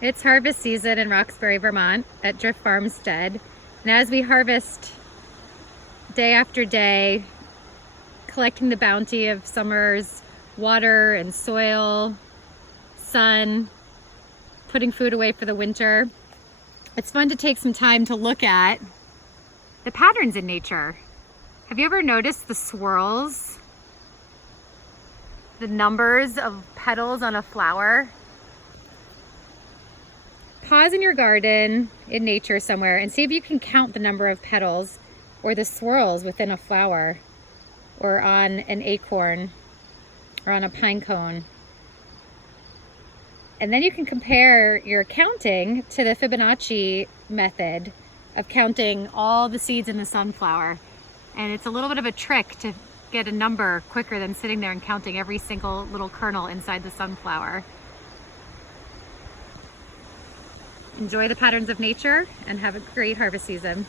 It's harvest season in Roxbury, Vermont at Drift Farmstead. And as we harvest day after day, collecting the bounty of summer's water and soil, sun, putting food away for the winter, it's fun to take some time to look at the patterns in nature. Have you ever noticed the swirls? The numbers of petals on a flower? Pause in your garden, in nature somewhere, and see if you can count the number of petals or the swirls within a flower or on an acorn or on a pine cone. And then you can compare your counting to the Fibonacci method of counting all the seeds in the sunflower. And it's a little bit of a trick to get a number quicker than sitting there and counting every single little kernel inside the sunflower. Enjoy the patterns of nature and have a great harvest season.